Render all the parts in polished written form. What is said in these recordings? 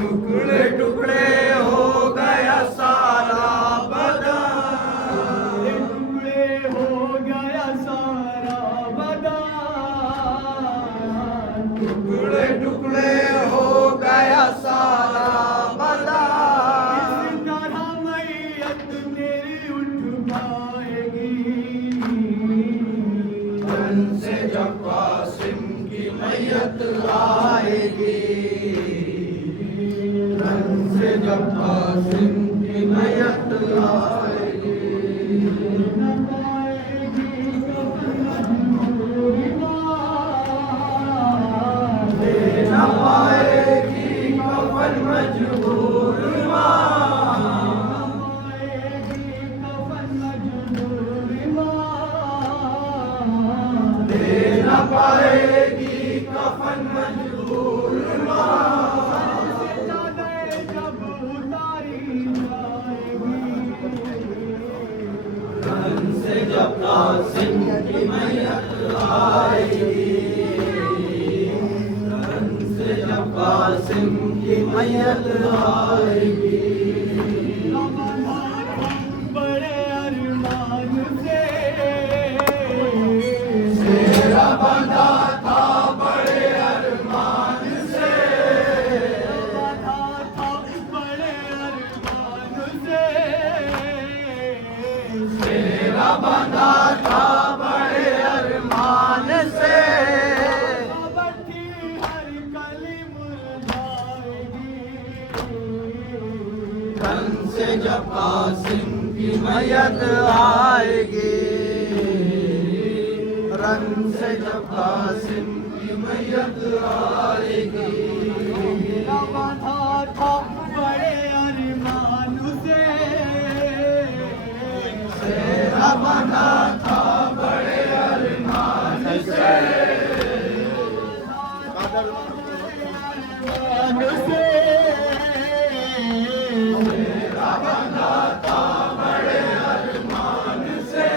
टुकड़े टुकड़े हो गया सारा बदन, टुकड़े हो गया सारा बदन, टुकड़े टुकड़े हो गया सारा बदन। इस तरह मैयत मेरी उठ पाएगी, तन से जब कासिम की मैयत आएगी, तन से जब कासिम की मैयत आएगी। न पाएगी कफन दे न पाएगी कफन मजबूर माँ, दे न पाएगी कफन मजबूर माँ। तन से जब कासिम की मैयत आएगी, तन से जब कासिम की मैयत आएगी। बड़े अरमान से तेरा बंधा था बड़े अरमान से, बंधा था बड़े अरमान से, तेरा बंधा था बड़े अरमान से। बठी हर कली मुरझाएगी, तन से जब कासिम की मैयत आएगी, रंग से जब कासिम की मैयत आएगी। बंधा था बड़े अरमान से, तेरा बंधा था बड़े अरमान से, तेरा बंधा था बड़े अरमान से।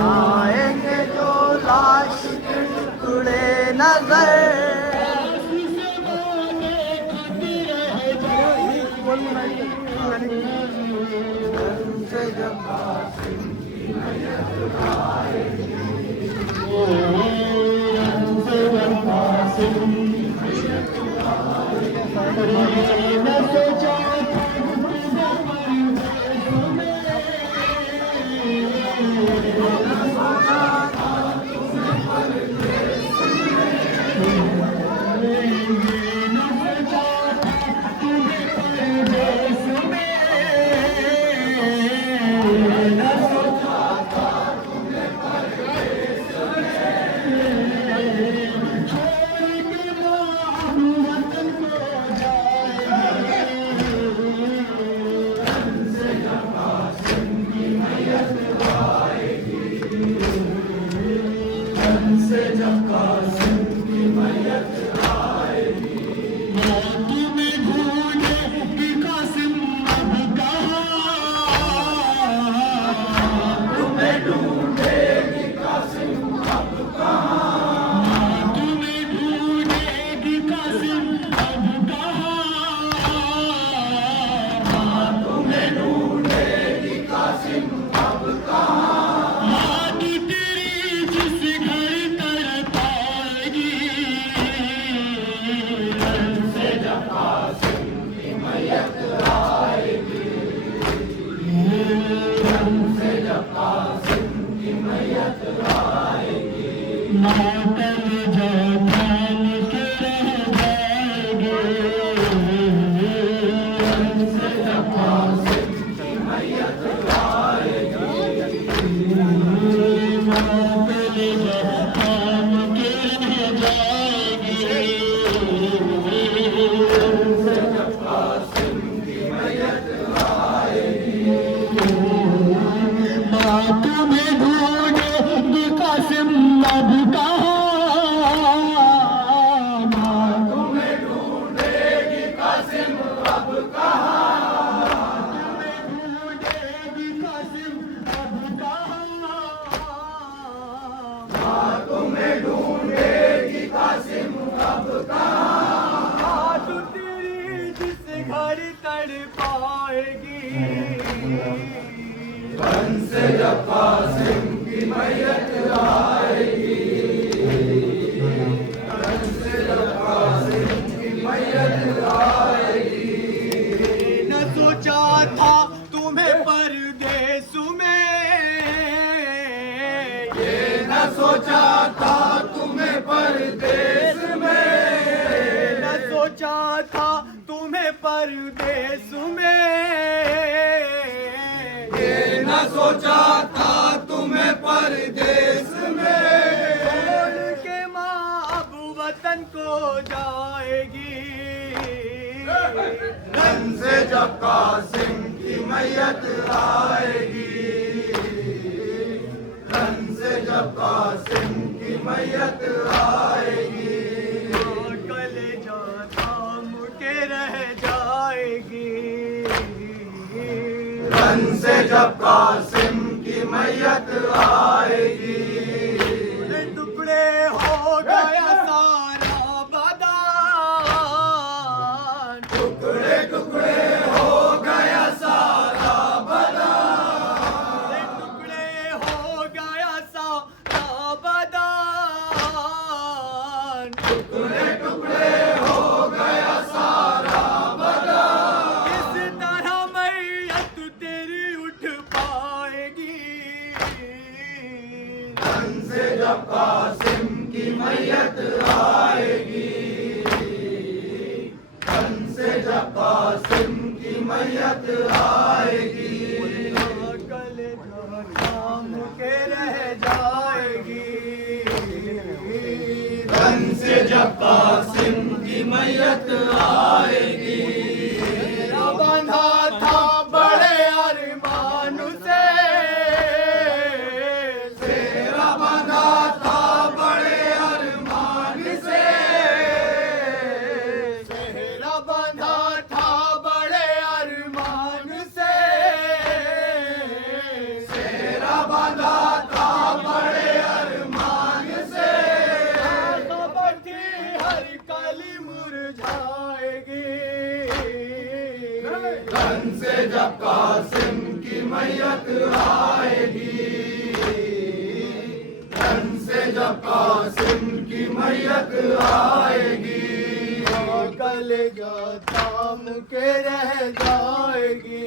आएंगे जो लाश के टुकड़े नजर, से जब कासिम की मैयत आएगी, से जब कासिम की मैयत आएगी, तुम्हें ढूंढे कि कासिम अब कहाँ, तुम्हें ढूंढेगी कासिम अब कहाँ, तुम्हें ढूंढेगी कासिम अब कहाँ, तुम्हें ढूंढेगी कासिम अब कहाँ। याद तेरी जिस घर तरफ आएगी, से जब कासिम की मैयत आएगी, से जब कासिम की मैयत आएगी। मातम जो फैल के रह जाएंगे, से जब कासिम की मैयत आएगी, मातम जो तुम्हें ढूंढेगी कासिम अब कहाँ, माँ तुम्हें ढूंढेगी कासिम अब कहाँ, ढूंढेगी कासिम अब कहाँ, माँ तुम्हें ढूंढेगी कासिम अब कहाँ। तू तेरी जिस घर तड़पाएगी, वन से जब कासिम की मैयत आएगी, वन से जब कासिम की मैयत आएगी। न सोचा था तुम्हें परदेस में, ये न सोचा था तुम्हें परदेस में, न सोचा था तुम्हें परदेस में, ये न सोचा था तुम्हें परदेस में। छोड़ के माँ अब वतन को जाएगी, वन से जब कासिम की मैयत आएगी, वन से जब कासिम की मैयत आएगी। कलेजा थाम के रह जाएगी, वन से जब कासिम की मैयत आएगी। टुकड़े हो गया सारा बदान, टुकड़े टुकड़े हो गया सारा बदान, टुकड़े हो गया सारा बदान, टुकड़े टुकड़े हो गया सारा बदान। किस तरह मैयत तेरी उठ पाएगी, वन से जब कासिम की मैयत आएगी, वन से जब कासिम की मैयत आएगी। कलेजा थाम के रह जाएगी, वन से जब कासिम की मैयत आएगी। तेरा बंधा था बड़े अरमान से, तेरा बंधा था बड़े अरमान से, तेरा बंधा था बड़े अरमान से, तेरा बंधा था बड़े अरमान से। खबर थी हर कली मुरझाएगी, वन से जब कासिम की मैयत आएगी, वन से जब कासिम की मैयत आएगी। कलेजा थाम के रह जाएगी,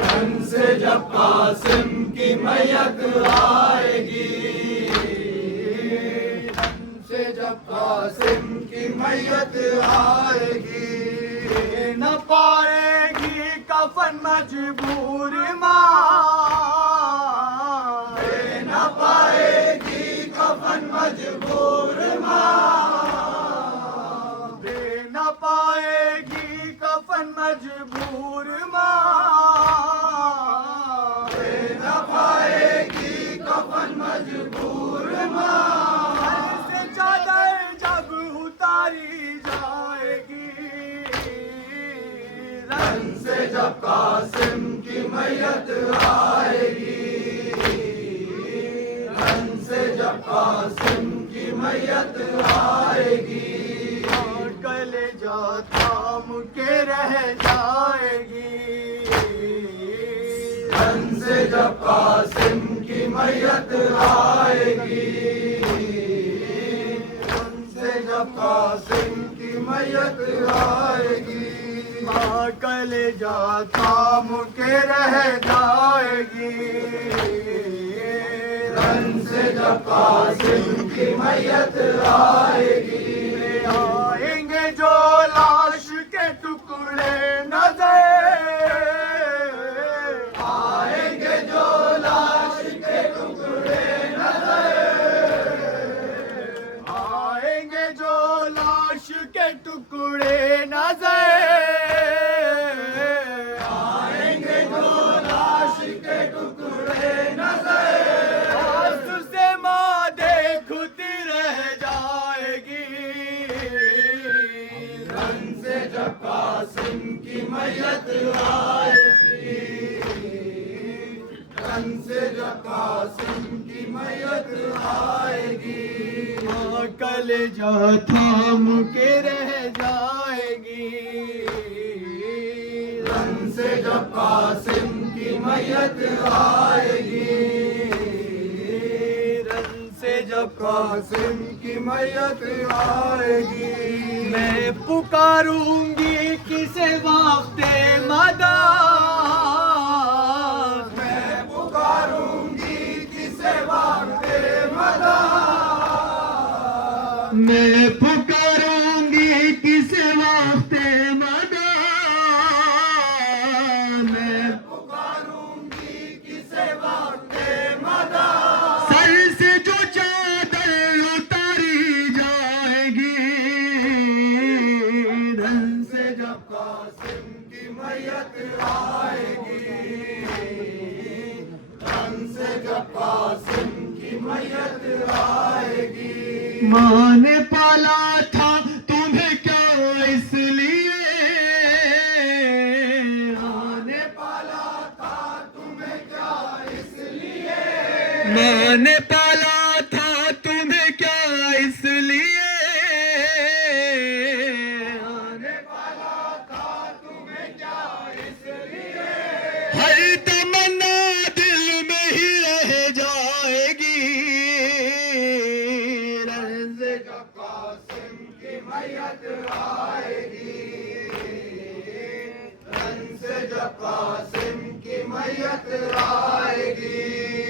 वन से जब कासिम की मैयत आएगी, वन से जब कासिम की मैयत आएगी। न पाएगी कफन मजबूर माँ, न पाएगी कफन मजबूर माँ, न पाएगी कफन मजबूर माँ, न पाएगी कफन मजबूर माँ। से चादर जब उतारी जाएगी, वन से जब कासिम की मैयत आएगी, वन से जब कासिम की मैयत आएगी। कलेजा थाम के रह जाएगी, वन से जब कासिम की मैयत आएगी, वन से जब कासिम की मैयत आएगी। माँ कलेजा थाम के रह जाएगी, वन से जब कासिम की मैयत आएगी। आएंगे जो लाश के टुकड़े नजर, आएंगे जो लाश के टुकड़े नजर, आएंगे जो लाश के टुकड़े नजर, आएंगे जो लाश के रन से जब कासिम की मैयत आएगी, कलेजा थाम के रह जाएगी। रन से जब कासिम की मैयत आएगी, रन से जब कासिम की मैयत आएगी। मैं पुकारूंगी किसे वक्ते मदद, मैं पुकारूंगी किसे वक्ते मदद, मैं पुकारूंगी किसे वक्ते मदद, मैं पुकारूंगी किसे वक्ते मदद। सर से जो चादर उतारी जाएगी, रन से जब कासिम की मैयत आएगी, रन से जब कासिम की मैयत आएगी। माँ ने पाला था तुम्हें क्या इसलिए, माँ ने पाला था तुम्हें क्या इसलिए, माँ ने पाला था तुम्हें क्या इसलिए, माँ ने पाला था तुम्हें क्या इसलिए। हर तमन्ना दिल में ही रह जाएगी, रन से जब कासिम की मैयत आएगी, रन से जब कासिम की मैयत आएगी।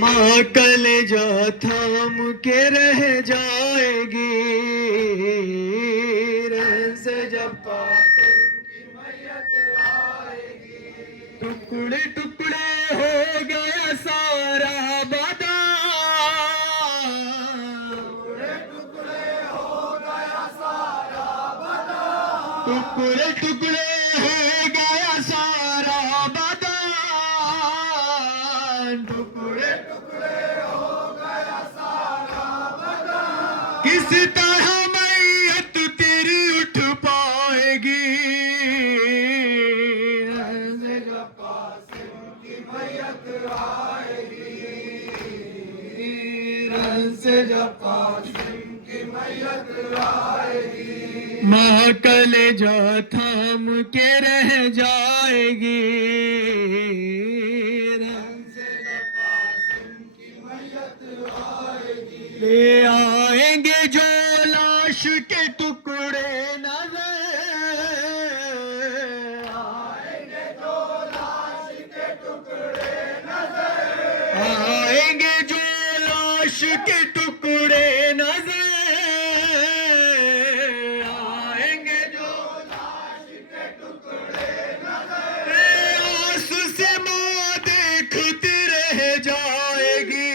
माँ कलेजा थाम के रह जाएगी, रन से जब कासिम की मैयत आएगी, टुकड़े टुकड़े हो गया सारा बादाम, टुकड़े हो गया सारा बादाम, टुकड़े टुकड़े हो गया सारा बादाम, टुकड़े टुकड़े हो गया सारा बादाम। किस तरह मैयत तेरी उठ पाएगी, जब कासिम की मैयत आएगी, रन से जब कासिम की मैयत आएगी। माँ कलेजा थाम के रह जाएगी, रन से जब कासिम की मैयत आएगी। ले आएंगे जो लाश के टुकड़े नजर, आएंगे जो लाश के टुकड़े नजर, आएंगे जो लाश के टुकड़े नजर, आएंगे जो लाश के टुकड़े नजर। आंसू से माँ देखती रह जाएगी,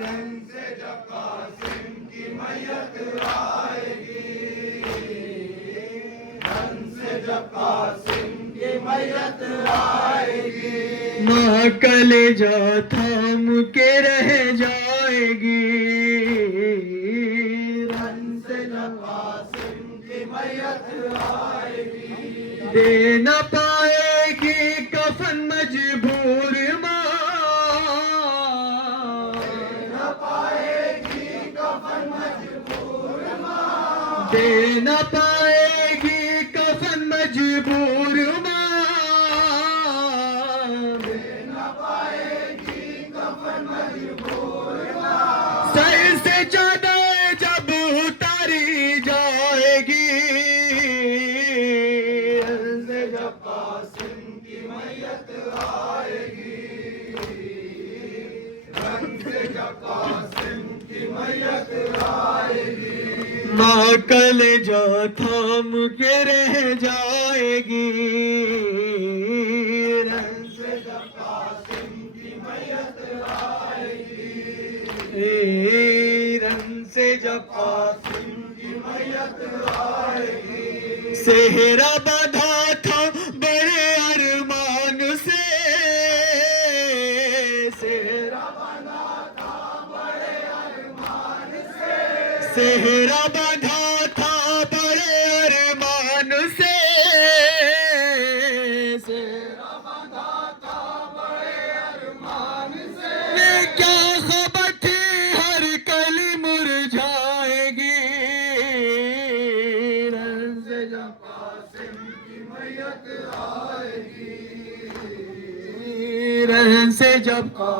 रन से जब कासिम की मैयत आएगी, रन से जब कासिम की मैयत आएगी। माँ कलेजा थाम के रह जाएगी, रन से जब कासिम की मैयत आएगी। दे न पाएगी कफन मजबूर माँ, न पाएगी कफन मजबूर माँ, दे न पाएगी कफन मजबूर माँ, न पाएगी कफन मजबूर माँ। सर से चादर जब उतारी जाएगी, रन से जब कासिम की मैयत आएगी, रन से जब कासिम की मैयत आएगी। माँ कलेजा थाम के रह जाएगी, रन से जब कासिम की मैयत आएगी, रन से जब कासिम की मैयत आएगी। सेहरा बांधा था बड़े अरमान से, सेहरा बना था बड़े अरमान से, सेहरा बांधा था बड़े अरमान से, बना था बड़े जब